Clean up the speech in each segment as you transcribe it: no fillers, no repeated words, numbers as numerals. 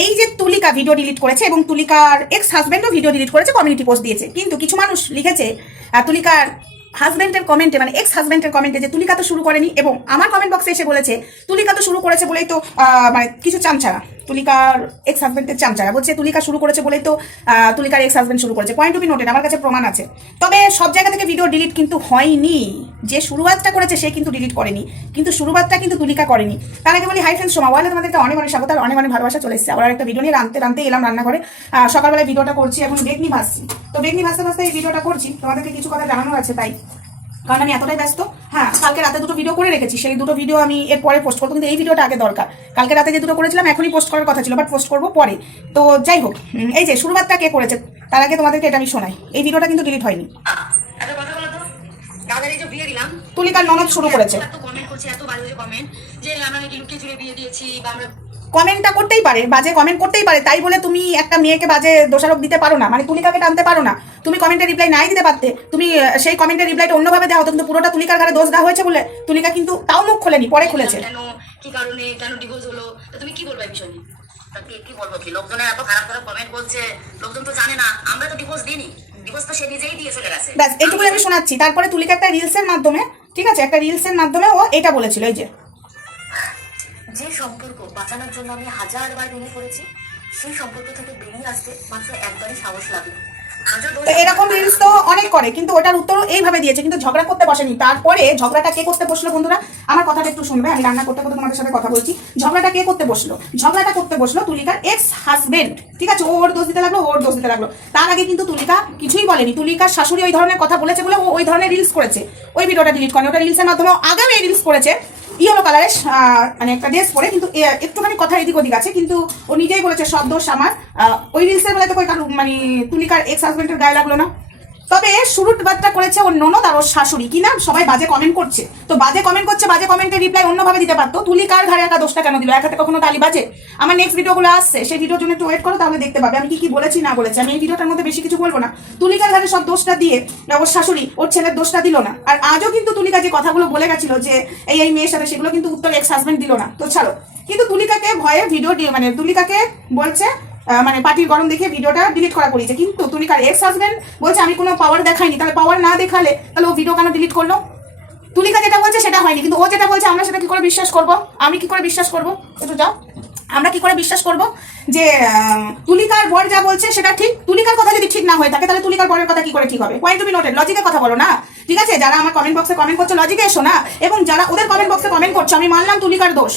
এই যে তুলিকা video delete করেছে এবং তুলিকার এক্স হাজব্যান্ডও ভিডিও ডিলিট করেছে, কমিউনিটি পোস্ট দিয়েছে, কিন্তু কিছু মানুষ লিখেছে তুলিকার হাজব্যান্ডের কমেন্টে, মানে এক্স হাজব্যান্ডের কমেন্টে, যে তুলিকা তো শুরু করেনি, এবং আমার কমেন্ট বক্সে এসে বলেছে তুলিকা তো শুরু করেছে বলেই তো, মানে কিছু চামচারা, তুলিকার এক্স হাজব্যান্ডের চামচারা বলছে তুলিকা শুরু করেছে বলেই তো তুলিকার এক্স হাজব্যান্ড শুরু করেছে। পয়েন্ট টু বি নোটেড, আমার কাছে প্রমাণ আছে। তবে সব জায়গা থেকে ভিডিও ডিলিট কিন্তু হয়নি। যে শুরুয়াতটা করেছে সে কিন্তু ডিলিট করেনি, কিন্তু শুরুয়াতটা কিন্তু তুলিকা করেনি। তার আগে বলি, হাই ফ্রেন্ডস, সোমা ওয়ালে তোমাদেরকে অনেক অনেক স্বাগত আর অনেক অনেক ভালোবাসা। চলে এসেছে আবার একটা ভিডিও নিয়ে, রানতে এলাম রান্নাঘরে। সকালবেলায় ভিডিওটা করছি, এখন বেগনি ভাজছি। তো বেগনি ভাজতে ভাজতে এই ভিডিওটা করছি, তোমাদেরকে কিছু কথা জানানোর আছে তাই, কারণ আমি এতটাই ব্যস্ত। হ্যাঁ, কালকে রাতে দুটো ভিডিও করে রেখেছি, সেই দুটো ভিডিও আমি এর পরে পোস্ট করবো, কিন্তু এই ভিডিওটা আগে দরকার। কালকে রাতে যে দুটো করেছিলাম এখনই পোস্ট করার কথা ছিল, বাট পোস্ট করবো পরে। তো যাই হোক, এই যে শুরুবাতটা কে করেছে তার আগে তোমাদেরকে এটা আমি শোনাই। এই ভিডিওটা কিন্তু ডিলিট হয়নি। তুলিকার ননদ শুরু করেছে। কমেন্টটা করতেই পারে, বাজে কমেন্ট করতেই পারে, তাই বলে তুমি একটা মেয়েকে বাজে দোষারোপ দিতে পারো না, মানে তুলিকাকে টানতে পারো না। তুমি কমেন্টের রিপ্লাই নাই দিতে পারতে, তুমি সেই কমেন্টের রিপ্লাইটা অন্যভাবে দেওয়া হতো, কিন্তু পুরোটা তুলিকার ঘাড়ে দোষ দেওয়া হয়েছে বলে তুলিকা কিন্তু তাও মুখ খোলেনি, পরে খুলেছে। কি কারণে, কেন ডিভোর্স হলো, তুমি কি বলবে বিষয় নিয়ে? কি বলবো, কি লোকজনের এত খারাপ খারাপ কমেন্ট বলছে, লোকজন তো জানে না আমরা তো ডিভোর্স দিইনি, ডিভোর্স তো সে নিজেই দিয়ে চলে গেছে। ব্যাস এইটুকুই আমি শোনাচ্ছি। তারপরে তুলিকা একটা রিলসের মাধ্যমে, ঠিক আছে, একটা রিলসের মাধ্যমে ও এটা বলেছিল, এই যে সম্পর্ক বাঁচানোর জন্য আমি হাজারবার ভেঙে পড়েছি, সেই সম্পর্ক থেকে বেরিয়ে আসতে মাত্র একবারই সাহস লাগলো। তো এরকম রিলস তো অনেক করে, কিন্তু ওটার উত্তর এইভাবে দিয়েছে, কিন্তু ঝগড়া করতে বসেনি। তারপরে ঝগড়াটা কে করতে বসলো বন্ধুরা, আমার কথাটা একটু শুনবে, আমি রান্না করতে করতে তোমাদের সাথে কথা বলছি। ঝগড়াটা কে করতে বসলো? ঝগড়াটা করতে বসলো তুলিকার এক্স হাজবেন্ড, ঠিক আছে। ওর দোষ দিতে লাগলো। তার আগে কিন্তু তুলিকা কিছুই বলেনি। তুলিকার শাশুড়ি ওই ধরনের কথা বলেছে বলে ও ওই ধরনের রিলস করেছে। ওই ভিডিওটা ডিলিট করেনি, ওটা রিলসের মাধ্যমে আগেও এই রিলস করেছে ইয়েলো কালারের, মানে একটা ড্রেস পরে, কিন্তু একটুখানি কথা এদিক ওদিক আছে, কিন্তু ও নিজেই বলেছে সব দোষ আমার। ওই রিলসের বেলাতে কই কারণ মানে তুলিকার এক্স হাজবেন্ডের গায়ে লাগলো না। তবে শুরুর বাদটা করেছে ওর ননদ আর ওর শাশুড়ি, কি না সবাই বাজে কমেন্ট করছে, তো বাজে কমেন্ট করছে, বাজে কমেন্টের রিপ্লাই অন্যভাবে দিতে পারতো। তুলিকার ঘাড়ে একা দোষটা কেন দিল? এক হাতে কখনো তালি বাজে? আমার নেক্সট ভিডিওগুলো আসছে, সেই ভিডিওর জন্য একটু ওয়েট করো, তাহলে দেখতে পাবে আমি কি বলেছি না বলেছি। আমি এই ভিডিওটার মধ্যে বেশি কিছু বলবো না। তুলিকার ঘাড়ে সব দোষটা দিয়ে ওর শাশুড়ি ওর ছেলের দোষটা দিল না। আর আজও কিন্তু তুলিকা যে কথাগুলো বলে গেছিল যে এই মেয়ের সাথে, সেগুলো কিন্তু উত্তর এক্স হাজবেন্ড দিল না। তো ছাড়ো, কিন্তু তুলিকাকে ভয়ে ভিডিও দিয়ে, মানে তুলিকাকে বলছে মানে পার্টির গরম দেখে ভিডিওটা ডিলিট করা করেছে, কিন্তু তুলিকার এক্স হাজবেন্ড বলছে আমি কোনো পাওয়ার দেখাইনি। তাহলে পাওয়ার না দেখালে তাহলে ও ভিডিও কেন ডিলিট করলো? তুলিকা যেটা বলছে সেটা হয়নি, কিন্তু ও যেটা বলছে আমরা সেটা কি করে বিশ্বাস করব? আমি কি করে বিশ্বাস করব? একটু যাও, আমরা কি করে বিশ্বাস করব যে তুলিকার বর যা বলছে সেটা ঠিক? তুলিকার কথা যদি ঠিক না হয়ে থাকে তাহলে তুলিকার বরের কথা কি করে ঠিক হবে? পয়েন্ট টু বি নোটেড, লজিকে কথা বলো না, ঠিক আছে? যারা আমার কমেন্ট বক্সে কমেন্ট করছো লজিকে এসো না, এবং যারা ওদের কমেন্ট বক্সে কমেন্ট করছো, আমি মানলাম তুলিকার দোষ,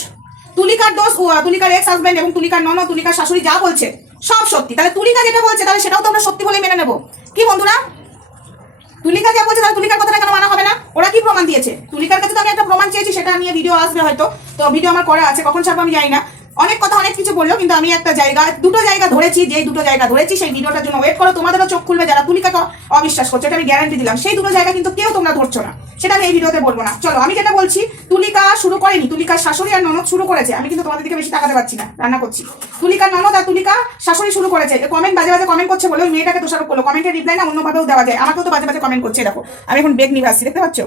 তুলিকার এক্স হাজবেন্ড এবং তুলিকার ননদ, তুলিকার শাশুড়ি যা বলছে সব সত্যি। তাহলে তুলিকা যেটা বলছে তাহলে সেটাও তো আমরা সত্যি বলেই মেনে নেবো, কি বন্ধুরা? তুলিকা যা বলছে তাহলে তুলিকার কথাটা কেন মানা হবে না? ওরা কি প্রমাণ দিয়েছে? তুলিকার কাছে তো আমি একটা প্রমাণ চেয়েছি, সেটা নিয়ে ভিডিও আসবে হয়তো, তো ভিডিও আমার করা আছে, কখন ছাড়বো আমি জানি না। অনেক কথা অনেক কিছু বললো, কিন্তু আমি একটা জায়গা, দুটো জায়গা ধরেছি, যে দুটো জায়গা ধরেছি সেই ভিডিওটার জন্য ওয়েট করো, তোমাদেরও চোখ খুলবে যারা তুলিকাকে অবিশ্বাস করছো, এটা আমি গ্যারান্টি দিলাম। সেই দুটো জায়গা কিন্তু কেউ তোমরা ধরছো না, সেটা আমি এই ভিডিওতে বলবো না। চলো, আমি যেটা বলছি, তুলিকা শুরু করেনি, তুলিকার শাশুড়ি আর ননদ শুরু করেছে। আমি কিন্তু তোমাদের দিকে বেশি তাকাতে পারছি না, রান্না করছি। তুলিকার ননদ আর তুলিকা শাশুড়ি শুরু করেছে। কমেন্ট বাজে বাজে কমেন্ট করছে বলে ওই মেয়েটাকে দোষারোপ করলো। কমেন্টের রিপ্লাই না অন্যভাবেও দেওয়া যায়, আমাকেও তো বাজে বাজে কমেন্ট করছে। দেখো আমি এখন বেগনি ভাজছি, দেখতে পাচ্ছ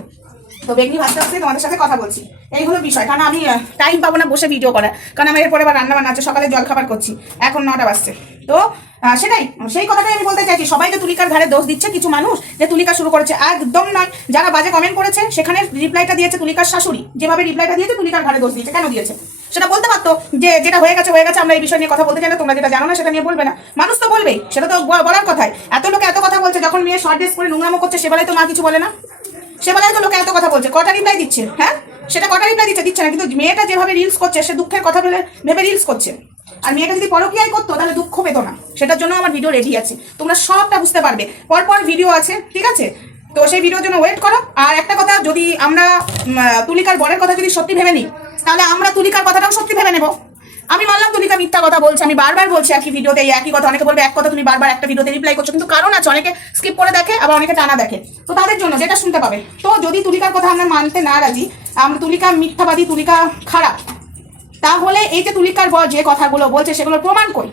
তো, বেগনি ভাজতে ভাজতে তোমাদের সাথে কথা বলছি। এই হলো বিষয়, কারণ আমি টাইম পাবো না বসে ভিডিও করার, কারণ আমি এরপরে আবার রান্না বান্না আছে, সকালে জল খাবার করছি, এখন 9টা বাজছে। তো সেটাই, সেই কথাটাই আমি বলতে চাইছি। সবাই তো তুলিকার ঘাড়ে দোষ দিচ্ছে কিছু মানুষ, যে তুলিকা শুরু করেছে, একদম নয়। যারা বাজে কমেন্ট করেছে সেখানে রিপ্লাইটা দিয়েছে তুলিকার শাশুড়ি, যেভাবে রিপ্লাইটা দিয়েছে তুলিকার ঘাড়ে দোষ দিয়েছে। কেন দিয়েছে সেটা বলতে পারতো, যে যেটা হয়ে গেছে, আমরা এই বিষয় নিয়ে কথা বলতে চাই না, তোমরা যেটা জানো না সেটা নিয়ে বলবে না। মানুষ তো বলবেই, সেটা তো বলার কথাই। এত লোকে এত কথা বলছে, যখন মেয়ে শর্ট ড্রেস পরে নোংরামো করছে সেবেলায় তো মা কিছু বলে না? সেবেলায় তো লোকে এত কথা বলছে, কটা রিপ্লাই দিচ্ছে? হ্যাঁ, সেটা কটা রিপ্লাই দিচ্ছে না, কিন্তু মেয়েটা যেভাবে রিলস করছে, সে দুঃখের কথা ভেবে রিলস করছে। আর মেয়েটা যদি পরকীয়াই করতো তাহলে দুঃখ পেত না। সেটার জন্য আমার ভিডিও রেডি আছে, তোমরা সবটা বুঝতে পারবে। পরপর ভিডিও আছে, ঠিক আছে? তো সেই ভিডিওর জন্য ওয়েট করো। আর একটা কথা, যদি আমরা তুলিকার বরের কথা যদি সত্যি ভেবে নিই, তাহলে আমরা তুলিকার কথাটাও সত্যি ভেবে নেবো। আমি মানলাম তুলিকা মিথ্যা কথা বলছে, আমি বারবার বলছি একই ভিডিওতে এই একই কথা। অনেকে বলবে এক কথা তুমি বারবার একটা ভিডিওতে রিপ্লাই করছো, কিন্তু কারণ আছে, অনেকে স্কিপ করে দেখে, আবার অনেকে টানা দেখে, তো তাদের জন্য যেটা শুনতে পাবে। তো যদি তুলিকার কথা আমরা মানতে না রাজি, আমরা তুলিকা মিথ্যাবাদী, তুলিকা খারাপ, তাহলে এই যে তুলিকার বর যে কথাগুলো বলছে সেগুলোর প্রমাণ কই?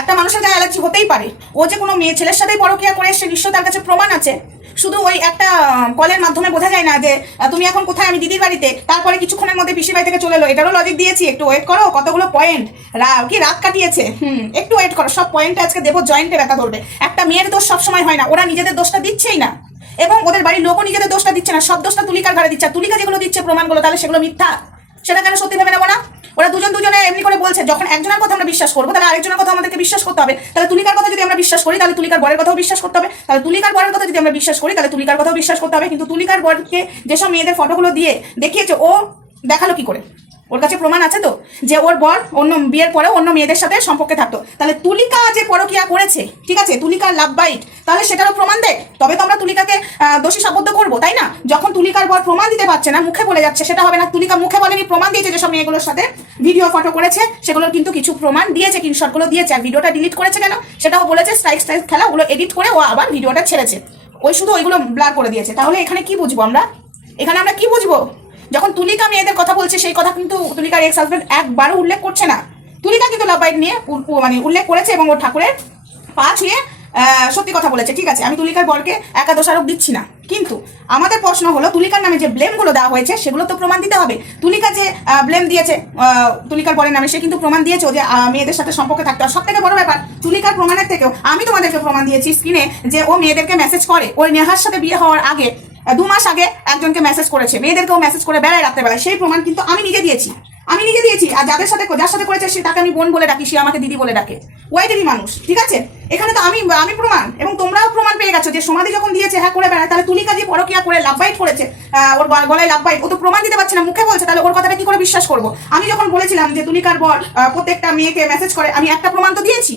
একটা মানুষের গায়ে অ্যালার্জি হতেই পারে, ও যে কোনো মেয়ে ছেলের সাথেই পরকীয়া করে এসছে, নিশ্চয় তার কাছে প্রমাণ আছে। শুধু ওই একটা কলের মাধ্যমে বোঝা যায় না যে তুমি এখন কোথায়, আমি দিদির বাড়িতে, তারপরে কিছুক্ষণের মধ্যে পিসির বাড়ি থেকে চলে এলো। এটারও লজিক দিয়েছি, একটু ওয়েট করো, কতগুলো পয়েন্ট কি রাত কাটিয়েছে, একটু ওয়েট করো, সব পয়েন্টে আজকে দেবো, জয়েন্টে ব্যথা ধরবে। একটা মেয়ের দোষ সবসময় হয় না, ওরা নিজেদের দোষটা দিচ্ছেই না, এবং ওদের বাড়ির লোকও নিজেদের দোষটা দিচ্ছে না, সব দোষটা তুলিকার ঘাড়ে দিচ্ছে। তুলিকা যেগুলো দিচ্ছে প্রমাণগুলো, তাহলে সেগুলো মিথ্যা, সেটা কেন সত্যি ভেবে নেবো না? ওরা দুজনে এমনি করে বলছে, যখন একজনের কথা আমরা বিশ্বাস করবো তাহলে আরেকজনের কথা আমাদেরকে বিশ্বাস করতে হবে। তাহলে তুলিকার কথা যদি আমরা বিশ্বাস করি তাহলে তুলিকার বরের কথাও বিশ্বাস করতে হবে, তাহলে তুলিকার বরের কথা যদি আমরা বিশ্বাস করি তাহলে তুলিকার কথাও বিশ্বাস করতে হবে। কিন্তু তুলিকার বরকে যেসব মেয়েদের ফটোগুলো দিয়ে দেখিয়েছে, ও দেখালো কি করে? ওর কাছে প্রমাণ আছে তো যে ওর বর অন্য বিয়ের পরেও অন্য মেয়েদের সাথে সম্পর্কে থাকতো। তাহলে তুলিকা যে পরকিয়া করেছে, ঠিক আছে, তুলিকার লাভ বাইট, তাহলে সেটারও প্রমাণ দেয়, তবে তো আমরা তুলিকাকে দোষী সাব্যস্ত করবো, তাই না? যখন তুলিকার বর প্রমাণ দিতে পারছে না, মুখে বলে যাচ্ছে, সেটা হবে না। তুলিকা মুখে বলেনি, প্রমাণ দিয়েছে, যেসব মেয়েগুলোর সাথে ভিডিও ফটো করেছে সেগুলোর কিন্তু কিছু প্রমাণ দিয়েছে, স্ক্রিনশটগুলো দিয়েছে। আর ভিডিওটা ডিলিট করেছে কেন সেটাও বলেছে, স্ট্রাইক খেলা, ওগুলো এডিট করে ও আবার ভিডিওটা ছেড়েছে, ওই শুধু ওইগুলো ব্লার করে দিয়েছে। তাহলে এখানে কি বুঝবো আমরা? এখানে আমরা কি বুঝবো? যখন তুলিকা মেয়েদের কথা বলছে, সেই কথা কিন্তু তুলিকার এক্স হাজবেন্ড একবারও উল্লেখ করছে না। তুলিকা কিন্তু লাভ বাইট নিয়ে মানে উল্লেখ করেছে এবং ওর ঠাকুরের পা ছুঁয়ে সত্যি কথা বলেছে, ঠিক আছে। আমি তুলিকার বরকে একা দোষারোপ দিচ্ছি না, কিন্তু আমাদের প্রশ্ন হলো তুলিকার নামে যে ব্লেমগুলো দেওয়া হয়েছে সেগুলো তো প্রমাণ দিতে হবে। তুলিকা যে ব্লেম দিয়েছে তুলিকার বরের নামে, সে কিন্তু প্রমাণ দিয়েছে যে মেয়েদের সাথে সম্পর্কে থাকতে হয়। সব থেকে বড় ব্যাপার, তুলিকার প্রমাণের থেকেও আমি তোমাদেরকে প্রমাণ দিয়েছি স্ক্রিনে যে ও মেয়েদেরকে মেসেজ করে। ওই নেহার সাথে বিয়ে হওয়ার আগে 2 মাস আগে একজনকে মেসেজ করেছে, মেয়েদেরকেও মেসেজ করে বেড়ায় রাত্রেবেলায়, সেই প্রমাণ কিন্তু আমি নিজে দিয়েছি। আর যার সাথে করেছে সে তাকে আমি বোন বলে ডাকি, সে আমাকে দিদি বলে ডাকে, ওয়াইটেরই মানুষ, ঠিক আছে। এখানে তো আমি প্রমাণ, এবং তোমরাও প্রমাণ পেয়ে গেছো যে সমাধি যখন দিয়েছে হ্যাঁ করে বেড়ায়, তাহলে তুলিকা যে পরকিয়া করে লাভ বাইট করেছে, ওর গলায় লাভ বাইট, ও তো প্রমাণ দিতে পারছে না, মুখে বলছে, তাহলে ওর কথাটা কি করে বিশ্বাস করবো? আমি যখন বলেছিলাম যে তুলিকার বর প্রত্যেকটা মেয়েকে মেসেজ করে, আমি একটা প্রমাণ তো দিয়েছি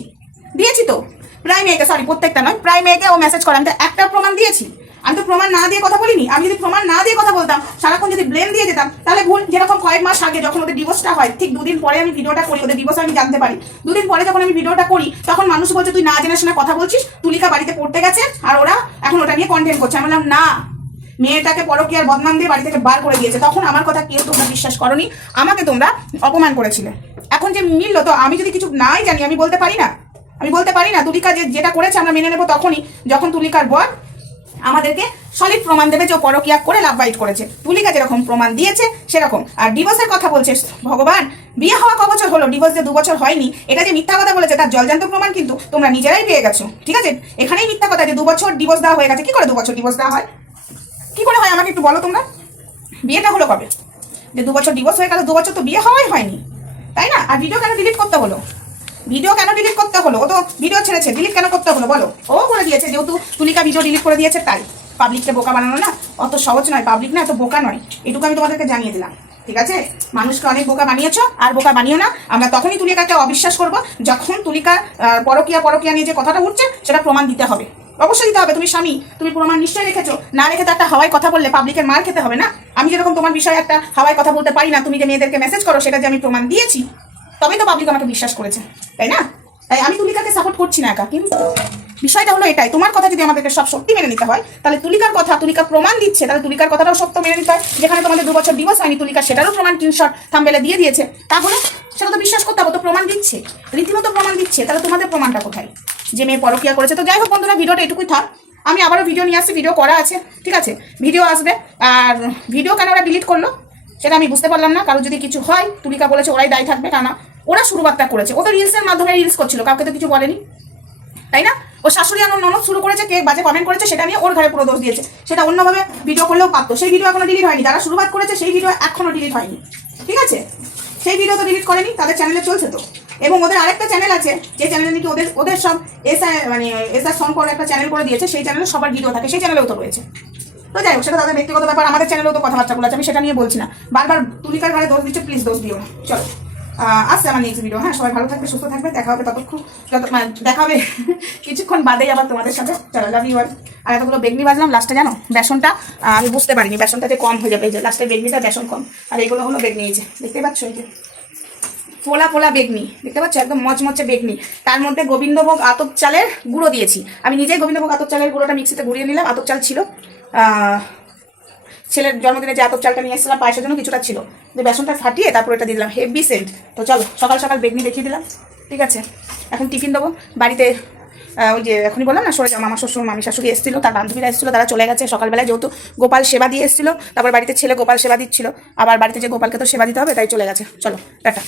তো, প্রায় মেয়েকে, সরি প্রত্যেকটা নয়, প্রায় মেয়েকে ও মেসেজ করে, আমি তো একটা প্রমাণ দিয়েছি। আমি তো প্রমাণ না দিয়ে কথা বলিনি। আমি যদি প্রমাণ না দিয়ে কথা বলতাম, সারাক্ষণ যদি ব্লেম দিয়ে যেতাম, তাহলে ভুল। যেরকম কয়েক মাস আগে যখন ওদের ডিভোর্সটা হয়, ঠিক 2 দিন পরে আমি ভিডিওটা করি, ওদের ডিভোর্স আমি জানতে পারি, 2 দিন পরে যখন আমি ভিডিওটা করি, তখন মানুষ বলছে তুই না জেনে শুনে কথা বলছিস, তুলিকা বাড়িতে পড়তে গেছে আর ওরা এখন ওটা নিয়ে কন্টেন্ট করছে। আমি বললাম না, মেয়েটাকে পরকীয়ার বদনাম দিয়ে বাড়ি থেকে বার করে দিয়েছে। তখন আমার কথা কেউ তোমরা বিশ্বাস করনি, আমাকে তোমরা অপমান করেছিলে। এখন যে মিললো, তো আমি যদি কিছু নাই জানি, আমি বলতে পারি না তুলিকা যেটা করেছে আমরা মেনে নেবো তখনই যখন তুলিকার বর আমাদেরকে সলিড প্রমাণ দেবে যে ও পরকিয়া করে লাভ বাইট করেছে। তুলিকা যেরকম প্রমাণ দিয়েছে সেরকম। আর ডিভোর্সের কথা বলছে, ভগবান, বিয়ে হওয়া ক বছর হলো, ডিভোর্স যে 2 বছর হয়নি, এটা যে মিথ্যা কথা বলেছে তার জলজান্ত প্রমাণ কিন্তু তোমরা নিজেরাই পেয়ে গেছো, ঠিক আছে। এখানেই মিথ্যা কথা যে 2 বছর ডিভোর্স দেওয়া হয়ে গেছে। কি করে 2 বছর ডিভোর্স দেওয়া হয়? কি করে হয় আমাকে একটু বলো তোমরা? বিয়েটা হলো কবে যে 2 বছর ডিভোর্স হয়ে গেল? 2 বছর তো বিয়ে হওয়াই হয়নি, তাই না? আর ভিডিও কেন ডিলিট করতে হলো? ও তো ভিডিও ছেড়েছে, ডিলিট কেন করতে হলো বলো? ও করে দিয়েছে, যেহেতু তুলিকা ভিডিও ডিলিট করে দিয়েছে তাই। পাবলিককে বোকা বানানো না অত সহজ নয়, পাবলিক না এত বোকা নয়, এটুকু আমি তোমাদেরকে জানিয়ে দিলাম, ঠিক আছে। মানুষকে অনেক বোকা বানিয়েছো, আর বোকা বানিও না। আমরা তখনই তুলিকাকে অবিশ্বাস করবো যখন তুলিকা পরকিয়া নিয়ে যে কথাটা উঠছে সেটা প্রমাণ দিতে হবে, অবশ্যই দিতে হবে। তুমি স্বামী, তুমি প্রমাণ নিশ্চয়ই রেখেছো, না রেখে তো একটা হাওয়ায় কথা বললে পাবলিকের মার খেতে হবে না। আমি যেরকম তোমার বিষয়ে একটা হাওয়ায় কথা বলতে পারি না, তুমি যে মেয়েদেরকে মেসেজ করো সেটা যে আমি প্রমাণ দিয়েছি, তবেই তো পাবলিক আমাকে বিশ্বাস করেছে, তাই না? তাই আমি তুলিকাকে সাপোর্ট করছি না একা, কিন্তু বিষয়টা হলো এটাই, তোমার কথা যদি আমাদেরকে সব সত্যি মেনে নিতে হয়, তাহলে তুলিকা প্রমাণ দিচ্ছে, তাহলে তুলিকার কথাটাও সত্য মেনে নিতে হয়। যেখানে তোমাদের 2 বছর ডিভোর্স হয়নি, তুলিকা সেটারও প্রমাণ স্ক্রিনশট থাম্বনেলে দিয়ে দিয়েছে, তাহলে সেটা তো বিশ্বাস করতে হবে। তো প্রমাণ দিচ্ছে, রীতিমতো প্রমাণ দিচ্ছে, তাহলে তোমাদের প্রমাণটা কোথায় যে মেয়ে পরকিয়া করেছে? তো যাই হোক বন্ধুরা, ভিডিওটা এটুকুই থাক। আমি আবারও ভিডিও নিয়ে আসছি, ভিডিও করা আছে, ঠিক আছে, ভিডিও আসবে। আর ভিডিও কেন ওরা ডিলিট করলো সেটা আমি বুঝতে পারলাম না। কারো যদি কিছু হয়, তুলিকা বলেছে ওরাই দায়ী থাকবে, কেন ওরা শুরুবাতটা করেছে, ও তো রিলসের মাধ্যমে রিলস করছিল, কাউকে তো কিছু বলেনি, তাই না? ও শাশুড়ি আর ননদ শুরু করেছে, কে বাজে কমেন্ট করেছে সেটা নিয়ে ওর ঘরে পুরো দোষ দিয়েছে। সেটা অন্যভাবে ভিডিও করলেও পারতো, সেই ভিডিও এখনো ডিলিট হয়নি। যারা শুরুবাত করেছে সেই ভিডিও এখনো ডিলিট হয়নি, ঠিক আছে। সেই ভিডিও তো ডিলিট করেনি, তাদের চ্যানেলে চলছে তো। এবং ওদের আরেকটা চ্যানেল আছে, যে চ্যানেলে নাকি ওদের সব এসআই শঙ্কর একটা চ্যানেল করে দিয়েছে, সেই চ্যানেলে সবার ভিডিও থাকে, সেই চ্যানেলেও তো রয়েছে। তো যাই হোক, সেটা তাদের ব্যক্তিগত ব্যাপার, আমাদের চ্যানেলেও তো কথাবার্তাগুলো আছে, আমি সেটা নিয়ে বলছি না। বারবার তুলিকার ঘরে দোষ দিচ্ছে, প্লিজ দোষ দিও না। চলো আসছে আমার নেক্সট ভিডিও। হ্যাঁ, সবাই ভালো থাকবে, সুস্থ থাকবে, দেখা হবে দেখা হবে কিছুক্ষণ বাদেই আবার তোমাদের সাথে। চলো, লাভ ইউ অল। আর এতগুলো বেগনি বাজলাম লাস্টে, জানো বেসনটা আমি বুঝতে পারিনি, বেসনটা যে কম হয়ে যাবে, এই যে লাস্টে বেগনিটা বেসন কম, আর এইগুলো হলো বেগনি, এই যে দেখতে পাচ্ছ, এই যে ফোলা বেগনি দেখতে পাচ্ছ, একদম মচমচে বেগনি। তার মধ্যে গোবিন্দভোগ আতপ চালের গুঁড়ো দিয়েছি। আমি নিজেই গোবিন্দভোগ আতপ চালের গুঁড়োটা মিক্সিতে গুঁড়িয়ে নিলাম। আতপ চাল ছিল, ছেলের জন্মদিনে যে আতপ চালটা নিয়ে এসেছিলাম পায়েসের জন্য, কিছুটা ছিল, যে বেসনটা ফাটিয়ে তারপর এটা দিয়ে দিলাম, হেভি সেন্ট। তো চলো, সকাল সকাল বেগনি দেখিয়ে দিলাম, ঠিক আছে। এখন টিফিন দেবো, বাড়িতে ওই যে এখনই বললাম না, সরে যাও, মামা শ্বশুর মামি শাশুড়ি এসেছিল, তার বান্ধবীরা এসেছিল, তারা চলে গেছে সকালবেলায়, যেহেতু গোপাল সেবা দিয়ে এসেছিল, তারপর বাড়িতে ছেলে গোপাল সেবা দিচ্ছিল, আবার বাড়িতে যে গোপালকে তো সেবা দিতে হবে, তাই চলে গেছে। চলো টাটা।